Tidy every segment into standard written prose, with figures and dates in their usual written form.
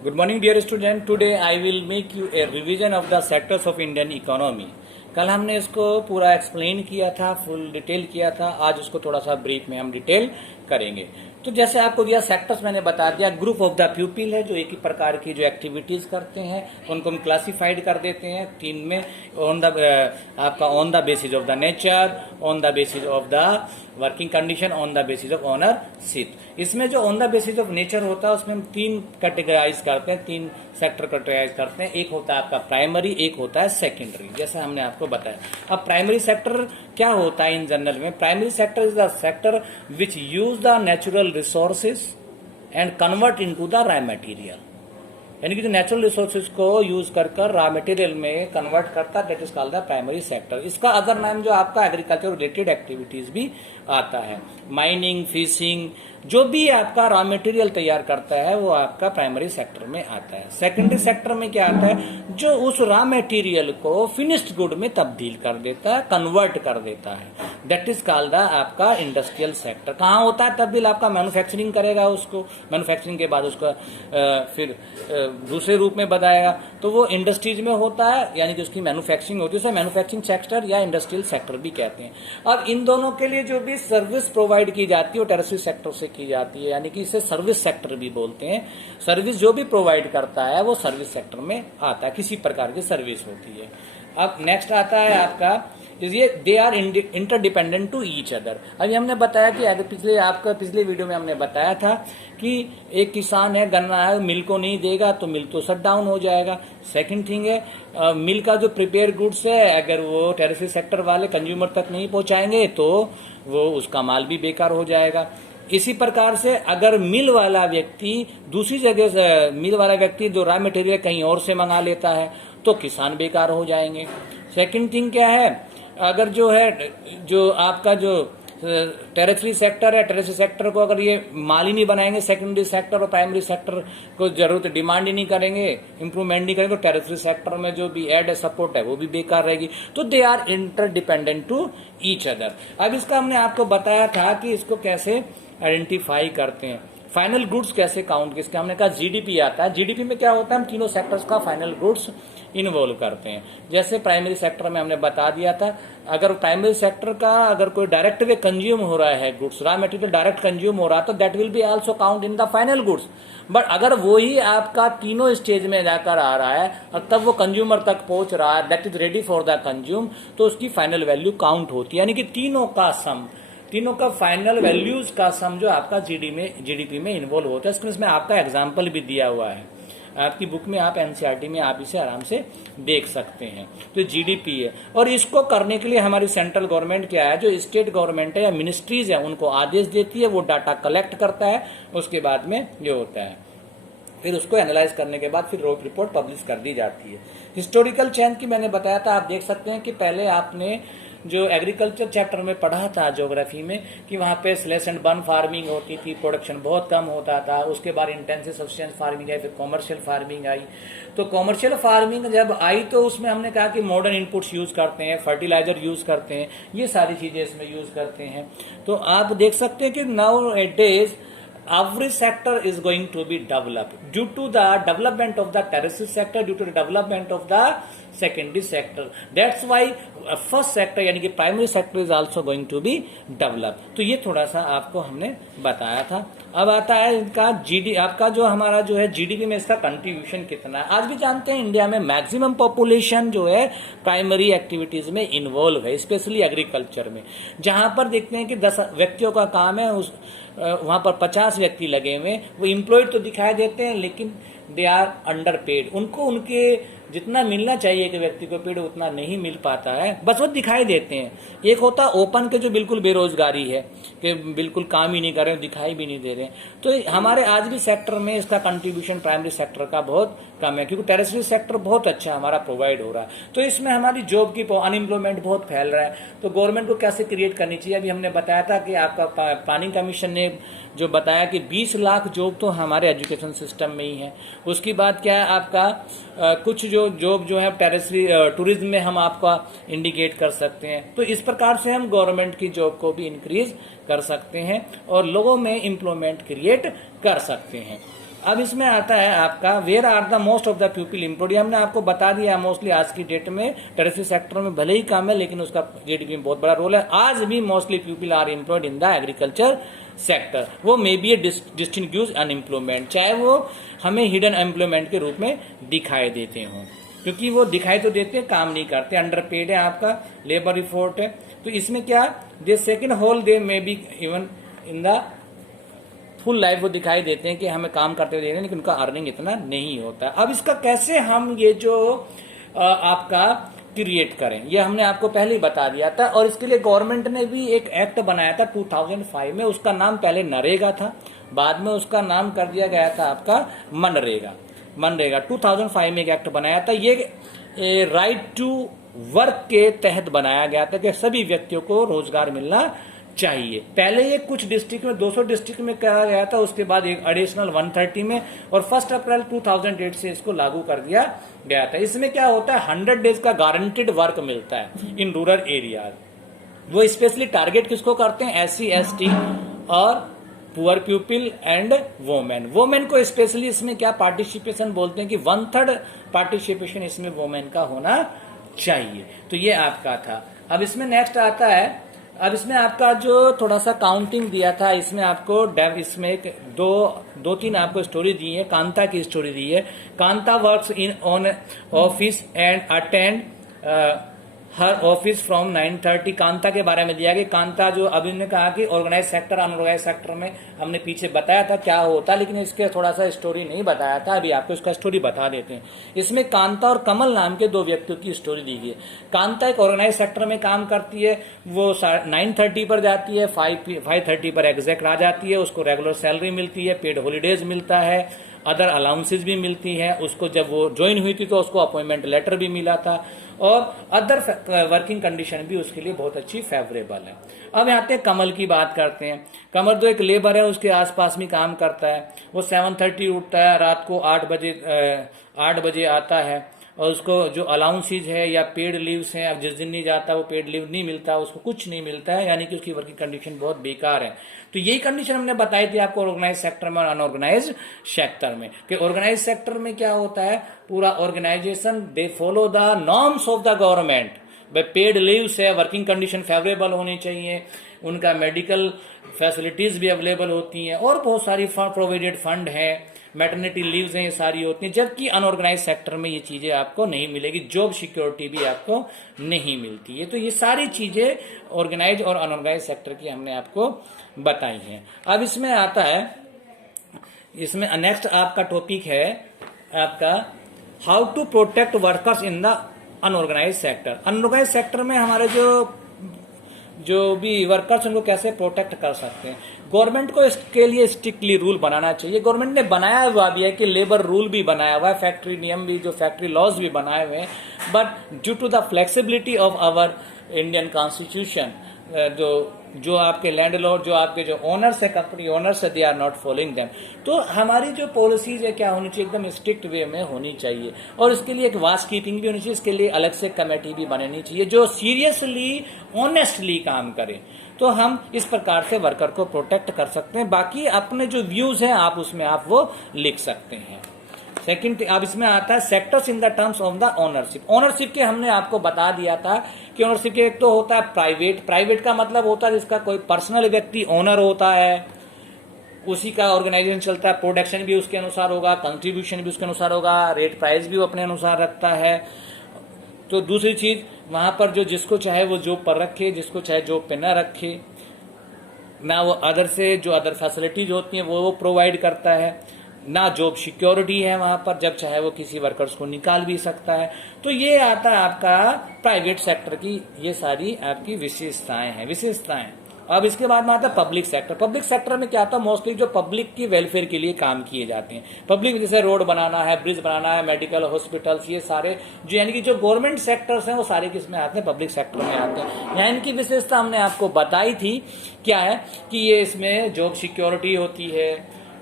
Good morning, dear student. Today I will make you a revision of the sectors of Indian economy. कल हमने इसको पूरा explain किया था, फुल डिटेल किया था. आज उसको थोड़ा सा ब्रीफ में हम डिटेल करेंगे. तो जैसे आपको दिया सेक्टर्स मैंने बता दिया. ग्रुप ऑफ द पीपल है जो एक ही प्रकार की जो एक्टिविटीज करते हैं उनको हम क्लासिफाइड कर देते हैं तीन में. ऑन द आपका on the basis of the nature, on the basis of the working condition, on the basis of ownership. इसमें जो on the basis of nature होता है उसमें हम तीन कैटेगराइज करते हैं, तीन सेक्टर कैटेगराइज करते हैं. एक होता है आपका प्राइमरी, एक होता है सेकेंडरी, जैसा हमने आपको बताया. अब प्राइमरी सेक्टर क्या होता है इन जनरल में? Primary sector is the sector which use the natural resources and convert into the raw material. यानी कि जो नेचुरल रिसोर्सेज को यूज कर रॉ मटेरियल में कन्वर्ट करता है, that is called the primary sector. इसका अदर नाम जो आपका एग्रीकल्चर रिलेटेड एक्टिविटीज भी आता है. माइनिंग, फिशिंग, जो भी आपका रॉ मटेरियल तैयार करता है वो आपका प्राइमरी सेक्टर में आता है. सेकेंडरी सेक्टर में क्या आता है? जो उस रॉ मटेरियल को फिनिश्ड गुड में तब्दील कर देता है, कन्वर्ट कर देता है, दैट इज कॉल्ड द आपका इंडस्ट्रियल सेक्टर. कहाँ होता है तब्दील? आपका मैन्युफैक्चरिंग करेगा उसको, मैन्युफैक्चरिंग के बाद उसका फिर दूसरे रूप में बताएगा तो वो इंडस्ट्रीज में होता है, यानी कि उसकी मैन्युफैक्चरिंग होती है. उसे मैन्युफैक्चरिंग सेक्टर या इंडस्ट्रियल सेक्टर भी कहते हैं. अब इन दोनों के लिए जो भी सर्विस प्रोवाइड की जाती है वो टेरिटरी सेक्टर से की जाती है, यानी कि इसे सर्विस सेक्टर भी बोलते हैं. सर्विस जो भी प्रोवाइड करता है वो सर्विस सेक्टर में आता है, किसी प्रकार की सर्विस होती है. अब नेक्स्ट आता है आपका, ये they are interdependent to each other. अभी हमने बताया कि पिछले वीडियो में हमने बताया था कि एक किसान है, गन्ना है, मिल को नहीं देगा तो मिल तो शट डाउन हो जाएगा. सेकंड थिंग है मिल का जो प्रिपेयर गुड्स है अगर वो टेरिटरी सेक्टर वाले कंज्यूमर तक नहीं पहुंचाएंगे तो वो उसका माल भी बेकार हो जाएगा. इसी प्रकार से अगर मिल वाला व्यक्ति दूसरी जगह से, मिल वाला व्यक्ति जो रॉ मटेरियल कहीं और से मंगा लेता है तो किसान बेकार हो जाएंगे. सेकंड थिंग क्या है, अगर जो आपका जो टेरिटरी सेक्टर है, टेरिटरी सेक्टर को अगर ये माल ही नहीं बनाएंगे, सेकेंडरी सेक्टर और प्राइमरी सेक्टर को जरूरत डिमांड ही नहीं करेंगे, इंप्रूवमेंट नहीं करेंगे, तो टेरिटरी सेक्टर में जो भी एड सपोर्ट है वो भी बेकार रहेगी. तो they are interdependent to each other. अब इसका हमने आपको बताया था कि इसको कैसे आइडेंटिफाई करते हैं. फाइनल गुड्स कैसे काउंट किसका? हमने कहा जीडीपी आता है. जीडीपी में क्या होता है? हम तीनों सेक्टर्स का फाइनल गुड्स इन्वॉल्व करते हैं. जैसे प्राइमरी सेक्टर में हमने बता दिया था, अगर प्राइमरी सेक्टर का अगर कोई डायरेक्ट वे कंज्यूम हो रहा है goods, raw material direct consume हो रहा है तो that will be also count in the final goods. But अगर वो ही आपका तीनों स्टेज में जाकर आ रहा है और तब वो कंज्यूमर तक पहुंच रहा है, that is ready for the consume, तो उसकी फाइनल वैल्यू काउंट होती है. यानी कि तीनों का फाइनल वैल्यूज का सम जो आपका जीडीपी में इन्वॉल्व होता है. इसमें आपका एग्जाम्पल भी दिया हुआ है आपकी बुक में, आप एनसीईआरटी में आप इसे आराम से देख सकते हैं. तो जीडीपी है और इसको करने के लिए हमारी सेंट्रल गवर्नमेंट क्या है, जो स्टेट गवर्नमेंट है या मिनिस्ट्रीज है उनको आदेश देती है, वो डाटा कलेक्ट करता है, उसके बाद में ये होता है, फिर उसको एनालाइज करने के बाद फिर रिपोर्ट पब्लिश कर दी जाती है. हिस्टोरिकल चेंज की मैंने बताया था, आप देख सकते हैं कि पहले आपने जो एग्रीकल्चर चैप्टर में पढ़ा था ज्योग्राफी में कि वहां पे स्लैश एंड बर्न फार्मिंग होती थी, प्रोडक्शन बहुत कम होता था. उसके बाद इंटेंसिव सब्सिस्टेंस फार्मिंग आई, फिर कॉमर्शियल फार्मिंग आई. तो कॉमर्शियल फार्मिंग जब आई तो उसमें हमने कहा कि मॉडर्न इनपुट्स यूज करते हैं, फर्टिलाइजर यूज करते हैं, ये सारी चीजें इसमें यूज करते हैं. तो आप देख सकते हैं कि now days every sector is going to be developed due to the development of the tertiary sector, due to the development of the secondary sector. That's why first sector यानी कि primary sector is also going to be developed. तो ये थोड़ा सा आपको हमने बताया था. अब आता है इनका आपका जो हमारा जो है जीडीपी में इसका कंट्रीब्यूशन कितना है. आज भी जानते हैं इंडिया में मैक्सिमम पॉपुलेशन जो है प्राइमरी एक्टिविटीज में इन्वॉल्व है, स्पेशली एग्रीकल्चर में. जहां पर देखते हैं कि 10 व्यक्तियों का काम है, वहां पर 50 व्यक्ति लगे हुए, वो एम्प्लॉयड तो दिखाई देते हैं लेकिन दे आर अंडर पेड. उनको उनके जितना मिलना चाहिए एक व्यक्ति को पेड उतना नहीं मिल पाता है, बस वो दिखाई देते हैं. एक होता ओपन के जो बिल्कुल बेरोजगारी है कि बिल्कुल काम ही नहीं कर रहे, दिखाई भी नहीं दे रहे. तो हमारे आज भी सेक्टर में इसका कंट्रीब्यूशन प्राइमरी सेक्टर का बहुत कम है, क्योंकि टेरिटरी सेक्टर बहुत अच्छा हमारा प्रोवाइड हो रहा है. तो इसमें हमारी जॉब की अनएम्प्लॉयमेंट बहुत फैल रहा है. तो गवर्नमेंट को कैसे क्रिएट करनी चाहिए? अभी हमने बताया था कि आपका प्लानिंग कमीशन ने जो बताया कि 20 लाख जॉब तो हमारे एजुकेशन सिस्टम में ही है. उसकी बात क्या है आपका कुछ जो जॉब जो है टेरिटरी टूरिज्म में हम आपका इंडिकेट कर सकते हैं. तो इस प्रकार से हम गवर्नमेंट की जॉब को भी इंक्रीज कर सकते हैं और लोगों में एम्प्लॉयमेंट क्रिएट कर सकते हैं. अब इसमें आता है आपका where are the most of the people employed. हमने आपको बता दिया मोस्टली आज की डेट में टेरेस्ट्रियल सेक्टर में भले ही कम है लेकिन उसका जीडीपी में बहुत बड़ा रोल है। आज भी mostly people are employed in the agriculture sector. वो may be a distinguished unemployment, चाहे वो हमें हिडन एम्प्लॉयमेंट के रूप में दिखाई देते हों, क्योंकि वो दिखाई तो देते काम नहीं करते, अंडरपेड है, आपका लेबर रिपोर्ट है। तो इसमें क्या they second whole they may be even in the full life वो दिखाई देते हैं कि हमें काम करते हुए देते हैं, लेकिन उनका अर्निंग इतना नहीं होता। अब इसका कैसे हम ये जो आपका क्रिएट करें, ये हमने आपको पहले ही बता दिया था। और इसके लिए गवर्नमेंट ने भी एक एक्ट बनाया था 2005 में। उसका नाम पहले नरेगा था, बाद में उसका नाम कर दिया गया था आपका मनरेगा। 2005 में एक एक्ट बनाया था। ये राइट टू वर्क के तहत बनाया गया था कि सभी व्यक्तियों को रोजगार मिलना चाहिए। पहले ये कुछ डिस्ट्रिक्ट में 200 डिस्ट्रिक्ट में कहा गया था, उसके बाद एक एडिशनल 130 में, और 1 अप्रैल 2008 से इसको लागू कर दिया गया था। इसमें क्या होता है 100 डेज का गारंटेड वर्क मिलता है इन रूरल एरियाज। वो स्पेशली टारगेट किसको करते हैं, SC ST और पुअर पीपल एंड वोमेन को स्पेशली इसमें क्या पार्टिसिपेशन बोलते हैं कि 1/3 पार्टिसिपेशन इसमें वोमेन का होना चाहिए। तो ये आपका था। अब इसमें नेक्स्ट आता है, अब इसमें आपका जो थोड़ा सा काउंटिंग दिया था, इसमें आपको इसमें दो तीन आपको स्टोरी दी है। कांता की स्टोरी दी है। Kanta works in on office and attend her office from 9:30। Kanta के बारे में दिया गया। कांता जो अभी ने कहा कि ऑर्गेनाइज सेक्टर अनऑर्गेनाइज सेक्टर में हमने पीछे बताया था क्या होता, लेकिन इसके थोड़ा सा स्टोरी नहीं बताया था। अभी आपको इसका स्टोरी बता देते हैं। इसमें कांता और कमल नाम के 2 व्यक्तियों की स्टोरी दी गई है। कांता एक ऑर्गेनाइज सेक्टर में काम करती है। वो 9:30 पर जाती है, 5:30 पर एग्जैक्ट आ जाती है। उसको रेगुलर सैलरी मिलती है, पेड हॉलीडेज मिलता है, अदर अलाउंसेज भी मिलती है। उसको जब वो ज्वाइन हुई थी तो उसको अपॉइंटमेंट लेटर भी मिला था, और अदर वर्किंग कंडीशन भी उसके लिए बहुत अच्छी फेवरेबल है। अब यहाँ पे कमल की बात करते हैं। कमल जो एक लेबर है उसके आसपास में काम करता है। वो 7:30 उठता है, रात को 8 बजे आता है, और उसको जो अलाउंसेज है या पेड लीव्स हैं, अब जिस दिन नहीं जाता वो पेड लीव नहीं मिलता, उसको कुछ नहीं मिलता है, यानी कि उसकी वर्किंग कंडीशन बहुत बेकार है। तो यही कंडीशन हमने बताई थी आपको ऑर्गेनाइज सेक्टर में और अनऑर्गेनाइज सेक्टर में, कि ऑर्गेनाइज सेक्टर में क्या होता है, पूरा organisation they follow the norms of the government. Paid leaves है, वर्किंग कंडीशन फेवरेबल होनी चाहिए, उनका मेडिकल फैसिलिटीज भी अवेलेबल होती हैं, और बहुत सारी प्रोविडेंट फंड है, मैटरनिटी लीव्स हैं, ये सारी होती हैं। जबकि अनऑर्गेनाइज सेक्टर में ये चीजें आपको नहीं मिलेगी, जॉब सिक्योरिटी भी आपको नहीं मिलती है। तो ये सारी चीजें ऑर्गेनाइज और अनऑर्गेनाइज सेक्टर की हमने आपको बताई हैं। अब इसमें आता है, इसमें नेक्स्ट आपका टॉपिक है आपका how to protect workers in the unorganise sector. Unorganise sector में हमारे जो भी वर्कर्स उनको कैसे प्रोटेक्ट कर सकते हैं। गवर्नमेंट को इसके लिए स्ट्रिक्टली रूल बनाना चाहिए। गवर्नमेंट ने बनाया हुआ भी है कि लेबर रूल भी बनाया हुआ है, फैक्ट्री नियम भी, जो फैक्ट्री लॉज भी बनाए हुए हैं, but due to the flexibility of our Indian constitution, जो आपके लैंडलॉर्ड, जो आपके जो ओनर्स है, कंपनी ओनर्स है, they are not following them. तो हमारी जो पॉलिसीज है क्या होनी चाहिए, एकदम स्ट्रिक्ट वे में होनी चाहिए, और इसके लिए एक वाच कीपिंग भी होनी चाहिए। इसके लिए अलग से कमेटी भी बननी चाहिए जो सीरियसली ऑनेस्टली काम करे। तो हम इस प्रकार से वर्कर को प्रोटेक्ट कर सकते हैं। बाकी अपने जो व्यूज हैं आप उसमें आप वो लिख सकते हैं। सेकंड, अब इसमें आता है sectors in the terms of the ownership. Ownership के हमने आपको बता दिया था कि ओनरशिप के एक तो होता है प्राइवेट। प्राइवेट का मतलब होता है जिसका कोई पर्सनल व्यक्ति ओनर होता है, उसी का ऑर्गेनाइजेशन चलता है, प्रोडक्शन भी उसके अनुसार होगा, कंट्रीब्यूशन भी उसके अनुसार होगा, रेट प्राइस भी वो अपने अनुसार रखता है। तो दूसरी चीज, वहां पर जो जिसको चाहे वो जॉब पर रखे, जिसको चाहे जॉब पे न रखे, ना वो अदर से जो अदर फैसिलिटीज होती हैं वो प्रोवाइड करता है, ना जॉब सिक्योरिटी है वहां पर, जब चाहे वो किसी वर्कर्स को निकाल भी सकता है। तो ये आता है आपका प्राइवेट सेक्टर की, ये सारी आपकी विशेषताएं हैं। अब इसके बाद में आता है पब्लिक सेक्टर। पब्लिक सेक्टर में क्या आता है, मोस्टली जो पब्लिक की वेलफेयर के लिए काम किए जाते हैं। पब्लिक जैसे रोड बनाना है, ब्रिज बनाना है, मेडिकल, हॉस्पिटल्स, ये सारे जो यानी कि जो गवर्नमेंट सेक्टर्स हैं वो सारे किसमें आते हैं, पब्लिक सेक्टर में आते हैं। यहाँ इनकी विशेषता हमने आपको बताई थी, क्या है कि ये इसमें जॉब सिक्योरिटी होती है,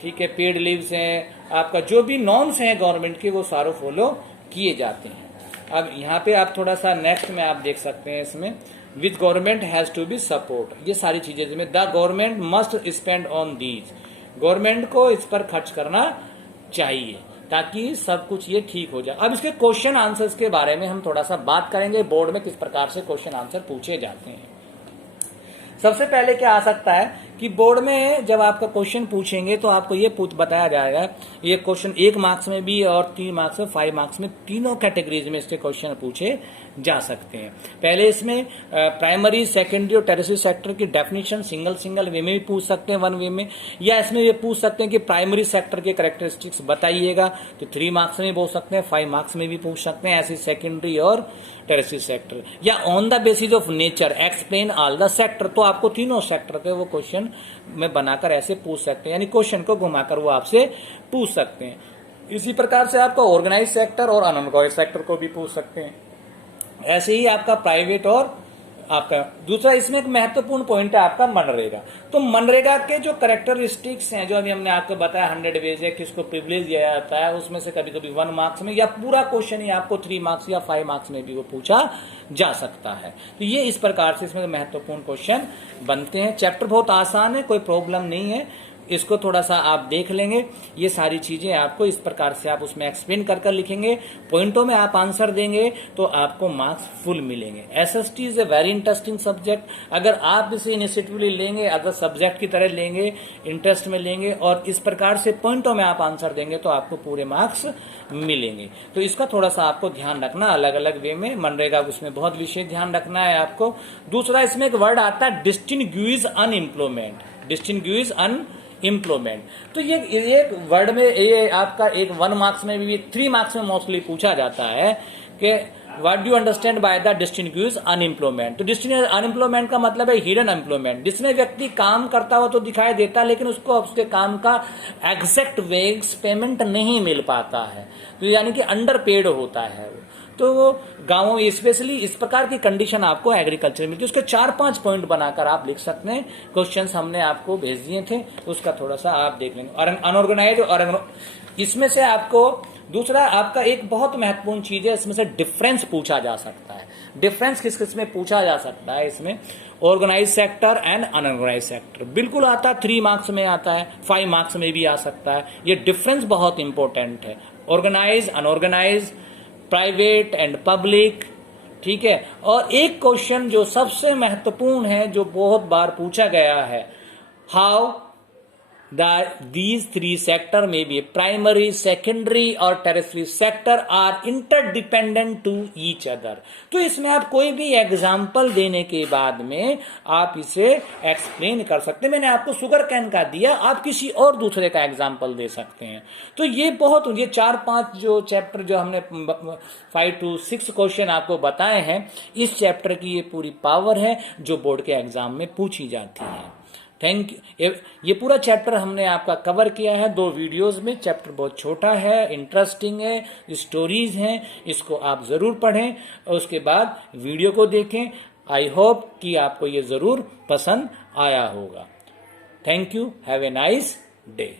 ठीक है, पेड लीव्स हैं, आपका जो भी नॉर्म्स हैं गवर्नमेंट के वो सारे फॉलो किए जाते हैं। अब यहाँ पे आप थोड़ा सा नेक्स्ट में आप देख सकते हैं, इसमें which government has to be support, ये सारी चीजें जिसमें the government must spend on these, government को इस पर खर्च करना चाहिए, ताकि सब कुछ ये ठीक हो जाए। अब इसके क्वेश्चन आंसर्स के बारे में हम थोड़ा सा बात करेंगे, बोर्ड में किस प्रकार से क्वेश्चन आंसर पूछे जाते हैं। सबसे पहले क्या आ सकता है कि बोर्ड में जब आपका क्वेश्चन पूछेंगे तो आपको ये बताया जाएगा, ये क्वेश्चन 1 मार्क्स में भी और 3 मार्क्स में, 5 मार्क्स में, तीनों कैटेगरीज में इसके क्वेश्चन पूछे जा सकते हैं। पहले इसमें प्राइमरी, सेकेंडरी और टेरिटरी सेक्टर की डेफिनेशन सिंगल वे में भी पूछ सकते हैं, 1 वे में, या इसमें ये पूछ सकते हैं कि प्राइमरी सेक्टर के कैरेक्टरिस्टिक्स बताइएगा, तो 3 मार्क्स में पूछ सकते हैं, 5 मार्क्स में भी पूछ सकते हैं, ऐसे सेकेंडरी और टेरिटरी सेक्टर। या on the basis of nature explain all the sector, तो आपको तीनों सेक्टर के वो क्वेश्चन में बनाकर ऐसे पूछ सकते हैं, यानी क्वेश्चन को घुमाकर वो आपसे पूछ सकते हैं। इसी प्रकार से आपका ऑर्गेनाइज सेक्टर और अनऑर्गेनाइज सेक्टर को भी पूछ सकते हैं। ऐसे ही आपका प्राइवेट और आपका दूसरा, इसमें एक महत्वपूर्ण पॉइंट है आपका मनरेगा। तो मनरेगा के जो कैरेक्टरिस्टिक्स हैं, जो अभी हमने आपको बताया, 100 वेज है, किसको प्रिविलेज दिया जाता है, उसमें से कभी कभी 1 मार्क्स में या पूरा क्वेश्चन ही आपको 3 मार्क्स या 5 मार्क्स में भी वो पूछा जा सकता है। तो ये इस प्रकार से इसमें महत्वपूर्ण क्वेश्चन बनते हैं। चैप्टर बहुत आसान है, कोई प्रॉब्लम नहीं है, इसको थोड़ा सा आप देख लेंगे। ये सारी चीजें आपको इस प्रकार से आप उसमें एक्सप्लेन कर लिखेंगे, पॉइंटों में आप आंसर देंगे तो आपको मार्क्स फुल मिलेंगे। SST is a very interesting subject. अगर आप इसे इनिशिएटिवली लेंगे, अदर सब्जेक्ट की तरह लेंगे, इंटरेस्ट में लेंगे और इस प्रकार से पॉइंटों में आप आंसर देंगे तो आपको पूरे मार्क्स मिलेंगे। तो इसका थोड़ा सा आपको ध्यान रखना, अलग अलग वे में मनरेगा उसमें बहुत विशेष ध्यान रखना है आपको। दूसरा, इसमें एक वर्ड आता है डिस्टिंग्विश अनएम्प्लॉयमेंट, डिस्टिंग्विश अनएम्प्लॉयमेंट। तो ये एक वर्ड में ये आपका एक 1 मार्क्स में भी, 3 मार्क्स में मोस्टली पूछा जाता है कि what do you understand by the distinguish unemployment. तो डिस्टिंग्विश अनएम्प्लॉयमेंट का मतलब है हिडन एम्प्लॉयमेंट, जिसमें व्यक्ति काम करता हुआ तो दिखाई देता है लेकिन उसको उसके काम का एग्जैक्ट वेज पेमेंट नहीं मिल पाता है, तो यानी कि अंडर पेड होता है वो। तो वो गांवों में स्पेशली इस प्रकार की कंडीशन आपको एग्रीकल्चर मिलती है। उसके 4-5 पॉइंट बनाकर आप लिख सकते हैं। क्वेश्चंस हमने आपको भेज दिए थे, उसका थोड़ा सा आप देख लेंगे। और अनऑर्गेनाइज और इसमें से आपको दूसरा आपका एक बहुत महत्वपूर्ण चीज है, इसमें से डिफरेंस पूछा जा सकता है। डिफरेंस किस किस में पूछा जा सकता है, इसमें organise sector and unorganise sector बिल्कुल आता है, 3 मार्क्स में आता है, 5 मार्क्स में भी आ सकता है। ये डिफरेंस बहुत इंपॉर्टेंट है, organise, unorganise, private and public, ठीक है। और एक क्वेश्चन जो सबसे महत्वपूर्ण है, जो बहुत बार पूछा गया है, how these 3 sector may be primary, secondary और tertiary sector are interdependent to each other। तो इसमें आप कोई भी एग्जाम्पल देने के बाद में आप इसे एक्सप्लेन कर सकते हैं। मैंने आपको शुगर कैन का दिया, आप किसी और दूसरे का एग्जाम्पल दे सकते हैं। तो ये 4-5 जो चैप्टर जो हमने 5 to 6 क्वेश्चन आपको बताए हैं, इस चैप्टर की ये पूरी पावर है जो बोर्ड के एग्जाम में पूछी जाती है। Thank you. ये पूरा चैप्टर हमने आपका कवर किया है 2 वीडियोस में। चैप्टर बहुत छोटा है, इंटरेस्टिंग है, स्टोरीज हैं, इसको आप जरूर पढ़ें और उसके बाद वीडियो को देखें। आई होप कि आपको ये जरूर पसंद आया होगा। Thank you, have a nice day.